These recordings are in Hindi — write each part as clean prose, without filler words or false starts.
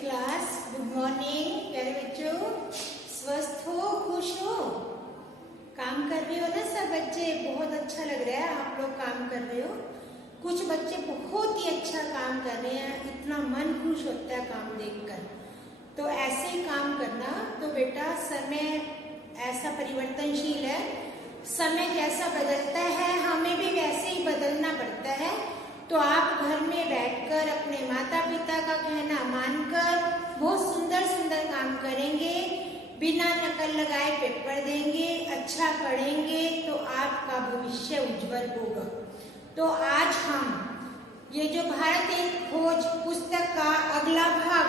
क्लास, गुड मॉर्निंग प्यारे बच्चों। स्वस्थ हो, खुश हो, काम कर रहे हो ना सब बच्चे। बहुत अच्छा लग रहा है आप लोग काम कर रहे हो। कुछ बच्चे बहुत ही अच्छा काम कर रहे हैं, इतना मन खुश होता है काम देखकर। तो ऐसे ही काम करना। तो बेटा समय ऐसा परिवर्तनशील है, समय जैसा बदलता है हमें भी वैसे ही बदलना पड़ता है। तो आप घर में बैठकर अपने माता पिता का कहना मानकर बहुत सुंदर सुंदर काम करेंगे, बिना नकल लगाए पेपर देंगे, अच्छा पढ़ेंगे तो आपका भविष्य उज्जवल होगा। तो आज हम ये जो भारत एक खोज पुस्तक का अगला भाग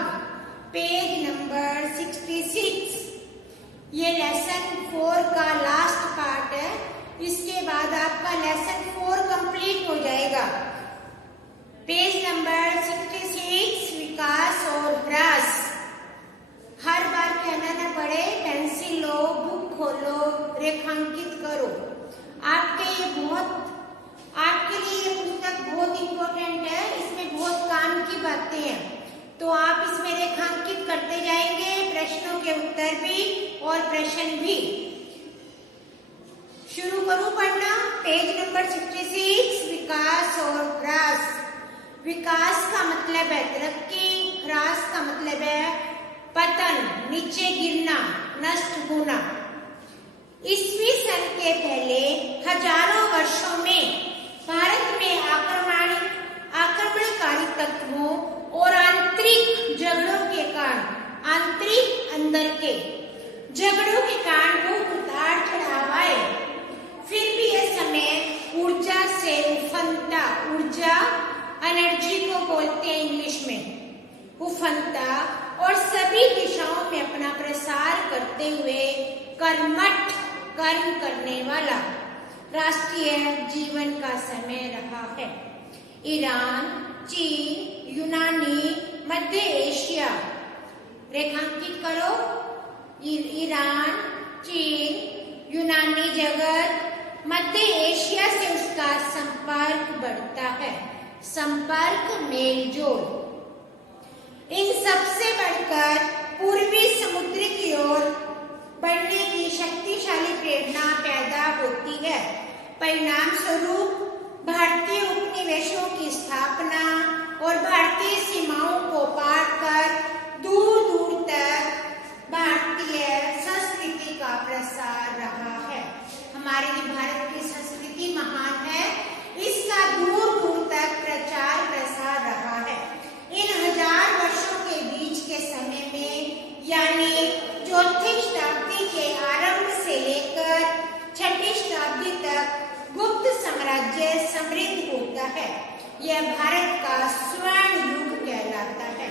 पेज नंबर 66, ये लेसन 4 का लास्ट पार्ट है। इसके बाद आपका लेसन 4 कंप्लीट हो जाएगा। पेज नंबर 66, विकास और ह्रास। हर बार कहना न पड़े, पेंसिल लो, बुक खोलो, रेखांकित करो। आपके लिए ये पुस्तक बहुत इम्पोर्टेंट है, इसमें बहुत काम की बातें हैं। तो आप इसमें रेखांकित करते जाएंगे, प्रश्नों के उत्तर भी और प्रश्न भी। शुरू करूं पढ़ना। पेज नंबर 66, विकास और ह्रास। विकास का मतलब है तरक्की, ह्रास का मतलब है पतन, नीचे गिरना, नष्ट होना। ईस्वी सन के पहले हजारों वर्षों में भारत में आक्रमणकारी तत्वों और आंतरिक झगड़ों के कारण, आंतरिक अंदर के झगड़ों के कारण बहुत उतार चढ़ाव आए। फिर भी यह समय ऊर्जा से उफनता, ऊर्जा एनर्जी को बोलते हैं इंग्लिश में, उफनता और सभी दिशाओं में अपना प्रसार करते हुए कर्मठ कर्म करने वाला राष्ट्रीय जीवन का समय रहा है। ईरान, चीन, यूनानी, मध्य एशिया। रेखांकित करो। ईरान, चीन, यूनानी जगत, मध्य एशिया से उसका संपर्क बढ़ता है। संपर्क, मेलजोल। इन सबसे बढ़कर पूर्वी समुद्र की ओर बढ़ने की शक्तिशाली प्रेरणा पैदा होती है। परिणाम स्वरूप भारतीय उपनिवेशों की स्थापना और भारतीय सीमाओं को पार कर दूर दूर तक भारतीय संस्कृति का प्रसार रहा है। हमारे भारत की संस्कृति महान है, इसका दूर दूर तक प्रचार प्रसार रहा है। इन हजार वर्षों के बीच के समय में, यानी चौथी शताब्दी के आरंभ से लेकर छठी शताब्दी तक गुप्त साम्राज्य समृद्ध होता है। यह भारत का स्वर्ण युग कहलाता है।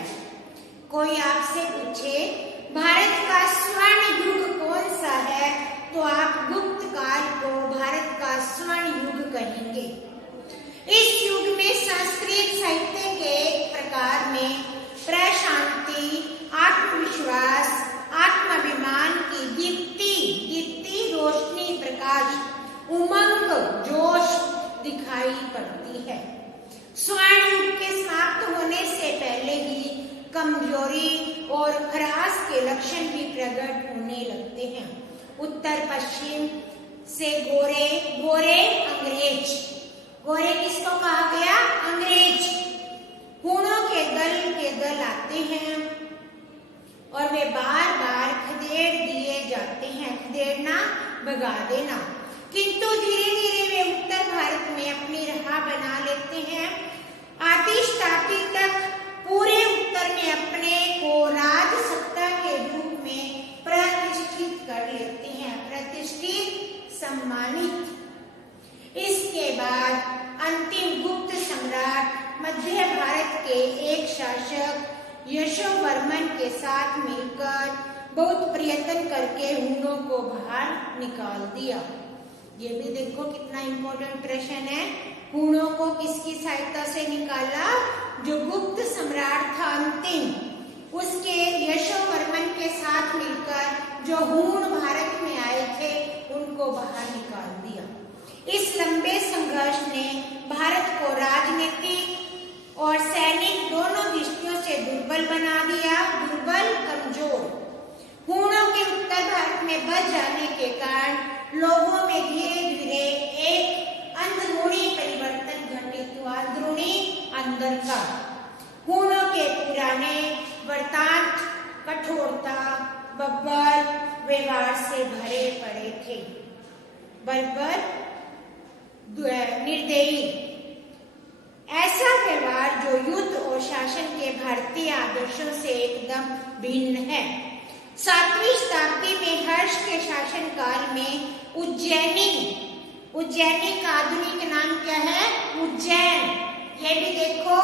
कोई आपसे पूछे भारत का स्वर्ण युग कौन सा है, तो आप गुप्त काल को भारत का स्वर्ण युग कहेंगे। इस युग में संस्कृत साहित्य के एक प्रकार में प्रशांति, आत्मविश्वास, आत्माभिमान की दीप्ति, रोशनी, प्रकाश, उमंग, जोश दिखाई पड़ती है। स्वर्ण युग के समाप्त होने से पहले ही कमजोरी और ह्रास के लक्षण भी प्रकट होने लगते हैं। उत्तर पश्चिम से गोरे अंग्रेज। गोरे किसको कहा गया? अंग्रेज। हूणों के दल आते हैं और वे बार बार खदेड़ दिए जाते हैं। खदेड़ना, भगा देना। किंतु धीरे धीरे वे उत्तर भारत में अपनी राह बना लेते हैं। आदि शताब्दी तक पूरे उत्तर में अपने को राज सत्ता के रूप में प्रतिष्ठित कर लेते हैं। प्रतिष्ठित, सम्मानित। इसके बाद अंतिम गुप्त सम्राट मध्य भारत के एक शासक यशोवर्मन के साथ मिलकर बहुत प्रयत्न करके हूणों को बाहर निकाल दिया। ये भी देखो कितना इम्पोर्टेंट प्रश्न है। हूणों को किसकी सहायता से निकाला? जो गुप्त सम्राट था अंतिम, उसके यशोवर्मन के साथ मिलकर जो हूण भारत में आए थे उनको बाहर निकाल दिया। इस लंबे संघर्ष ने भारत को राजनीतिक और सैनिक दोनों दृष्टियों से दुर्बल बना दिया। में बस जाने के कारण लोगों में धीरे धीरे एक अंदरूनी परिवर्तन घटित हुआ। अंदरूनी अंदर का गुणों के पुराने वृत्तांत कठोरता, बब्बर व्यवहार से भरे पड़े थे। बर्बर, निर्दयी, ऐसा व्यवहार जो युद्ध और शासन के भारतीय आदर्शों से एकदम भिन्न है। 7वीं शताब्दी में हर्ष के शासनकाल में उज्जैनी का आधुनिक नाम क्या है? उज्जैन। ये भी देखो,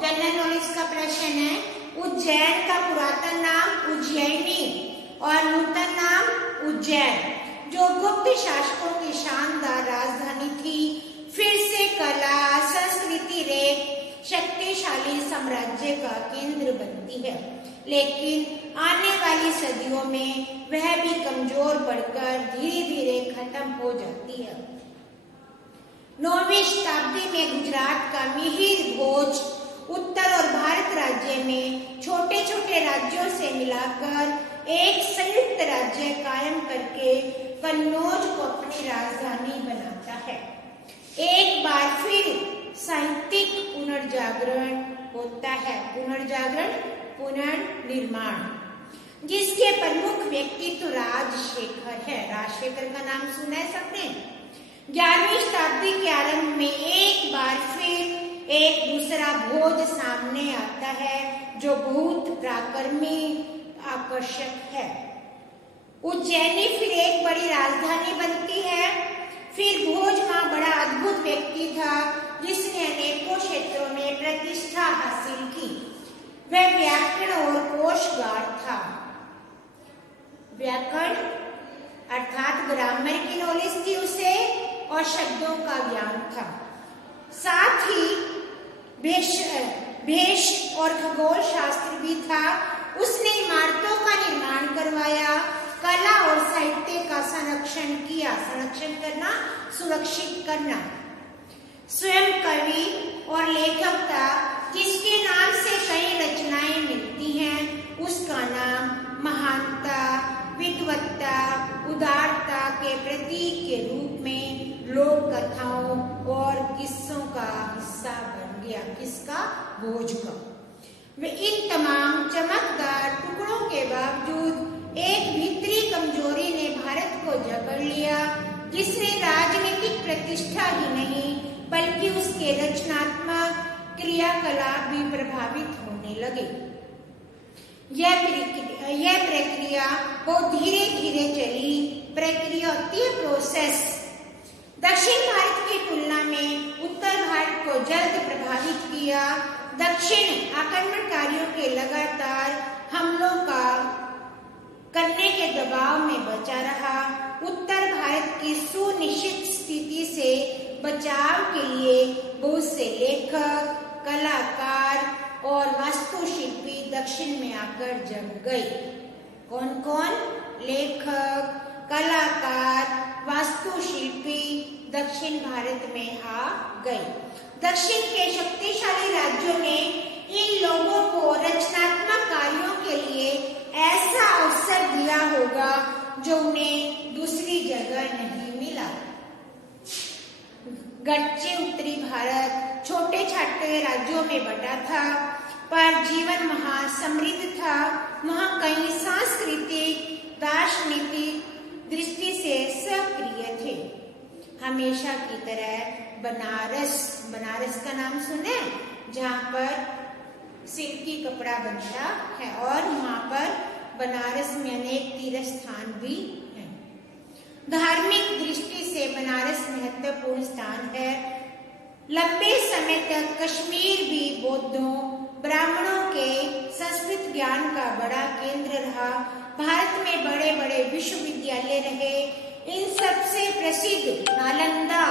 जनरल नॉलेज का प्रश्न है। उज्जैन का पुरातन नाम उज्जैनी और नूतन नाम उज्जैन, जो गुप्त शासकों की शानदार राजधानी थी, फिर से कला संस्कृति रेख शक्तिशाली साम्राज्य का केंद्र बनती है। लेकिन आने वाली सदियों में वह भी कमजोर पड़कर धीरे धीरे खत्म हो जाती है। 9वीं शताब्दी में गुजरात का मिहिर भोज उत्तर और भारत राज्य में छोटे छोटे राज्यों से मिलाकर एक संयुक्त राज्य कायम करके कन्नौज को अपनी राजधानी बनाता है। एक बार फिर साहित्यिक पुनर्जागरण होता है। पुनर्जागरण, पुनर्निर्माण, जिसके प्रमुख व्यक्तित्व राजशेखर है। राजशेखर का नाम सुना है सबने। 11वीं शताब्दी के आरंभ में एक बार फिर एक दूसरा भोज सामने आता है जो बहुत पराक्रमी आकर्षक है। उज्जैनी फिर एक बड़ी राजधानी बनती है। फिर भोज मां बड़ा अद्भुत व्यक्ति था जिसने अनेकों क्षेत्रों में प्रतिष्ठा हासिल की। वह व्याकरण और कोशगार था। व्याकरण अर्थात ग्रामर की नॉलेज थी उसे और शब्दों का ज्ञान था। साथ ही भेष और खगोल शास्त्र भी था। उसने इमारतों का निर्माण करवाया, कला और साहित्य का संरक्षण किया। संरक्षण करना, सुरक्षित करना। स्वयं कवि और लेखक था, जिसके नाम से कई रचनाएं मिलती हैं। उसका नाम महानता, विद्वत्ता, उदारता के प्रतीक के रूप में लोक कथाओं और किस्सों का हिस्सा बन गया। किसका? भोज का। वे इन तमाम चमकदार टुकड़ों के बावजूद एक भीतरी कमजोरी ने भारत को जकड़ लिया, जिससे राजनीतिक प्रतिष्ठा ही नहीं बल्कि उसके रचनात्मक क्रियाकलाप भी प्रभावित होने लगे। यह प्रक्रिया बहुत धीरे धीरे चली। प्रक्रिया होती है प्रोसेस। दक्षिण भारत की तुलना में उत्तर भारत को जल्द प्रभावित किया। दक्षिण आक्रमणकारियों के लगातार हमलों का करने के दबाव में बचा रहा। उत्तर भारत की सुनिश्चित स्थिति से बचाव के लिए बहुत से लेखक, कलाकार और वास्तुशिल्पी दक्षिण में आकर जम गए। कौन कौन? लेखक, कलाकार, वास्तुशिल्पी दक्षिण भारत में आ गए। दक्षिण के शक्तिशाली राज्यों ने इन लोगों को रचनात्मक कार्यों के लिए ऐसा अवसर दिया होगा जो उन्हें दूसरी जगह नहीं मिला। गरचे उत्तरी भारत छोटे छोटे राज्यों में बटा था, पर जीवन वहाँ समृद्ध था। वहाँ कई सांस्कृतिक, दार्शनिक दृष्टि से सक्रिय थे। हमेशा की तरह बनारस का नाम सुने, जहाँ पर सिल्की कपड़ा बनता है और वहाँ पर बनारस में अनेक तीर्थ स्थान भी हैं। धार्मिक दृष्टि से बनारस महत्वपूर्ण स्थान है। लंबे समय तक कश्मीर भी बौद्धों, ब्राह्मणों के संस्कृत ज्ञान का बड़ा केंद्र रहा। भारत में बड़े बड़े विश्वविद्यालय रहे। इन सबसे प्रसिद्ध नालंदा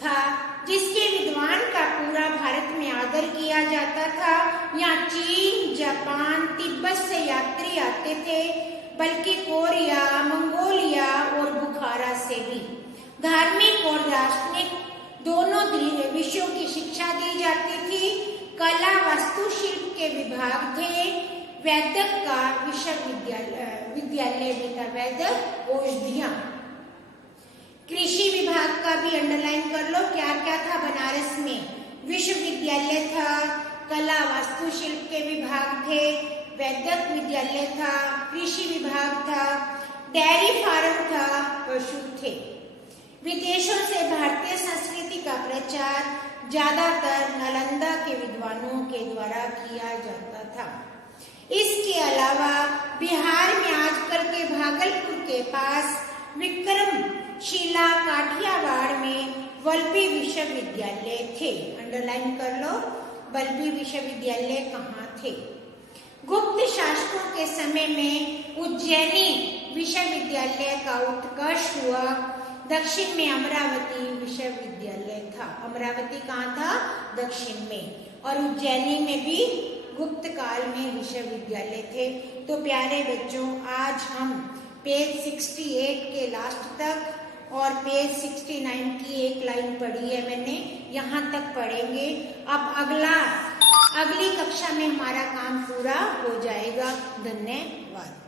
था, जिसके विद्वान का पूरा भारत में आदर किया जाता था। यहाँ चीन, जापान, तिब्बत से यात्री आते थे, बल्कि कोरिया, मंगोलिया और बुखारा से भी। धार्मिक और दार्शनिक दोनों विषयों की शिक्षा दी जाती थी। कला वास्तुशिल्प के विभाग थे। वैदक का विद्यालय भी था, वैदक औषधियां। कृषि विभाग का भी अंडरलाइन कर लो, क्या क्या था बनारस में। विश्वविद्यालय था, कला वास्तुशिल्प के विभाग थे, वैदक विद्यालय था, कृषि विभाग था, डेयरी फार्म था, पशु थे। विदेशों से भारतीय संस्कृति का प्रचार ज्यादातर नालंदा के विद्वानों के द्वारा किया जाता था। इसके अलावा बिहार में आजकल के भागलपुर के पास विक्रमशिला काठियावाड़ में वल्लभी विश्वविद्यालय थे। अंडरलाइन कर लो, वल्लभी विश्वविद्यालय कहाँ थे। गुप्त शासकों के समय में उज्जैनी विश्वविद्यालय का उत्कर्ष हुआ। दक्षिण में अमरावती विश्वविद्यालय था। अमरावती कहाँ था? दक्षिण में। और उज्जैनी में भी गुप्त काल में विश्वविद्यालय थे। तो प्यारे बच्चों, आज हम पेज 68 के लास्ट तक और पेज 69 की एक लाइन पढ़ी है मैंने, यहाँ तक पढ़ेंगे। अब अगली कक्षा में हमारा काम पूरा हो जाएगा। धन्यवाद।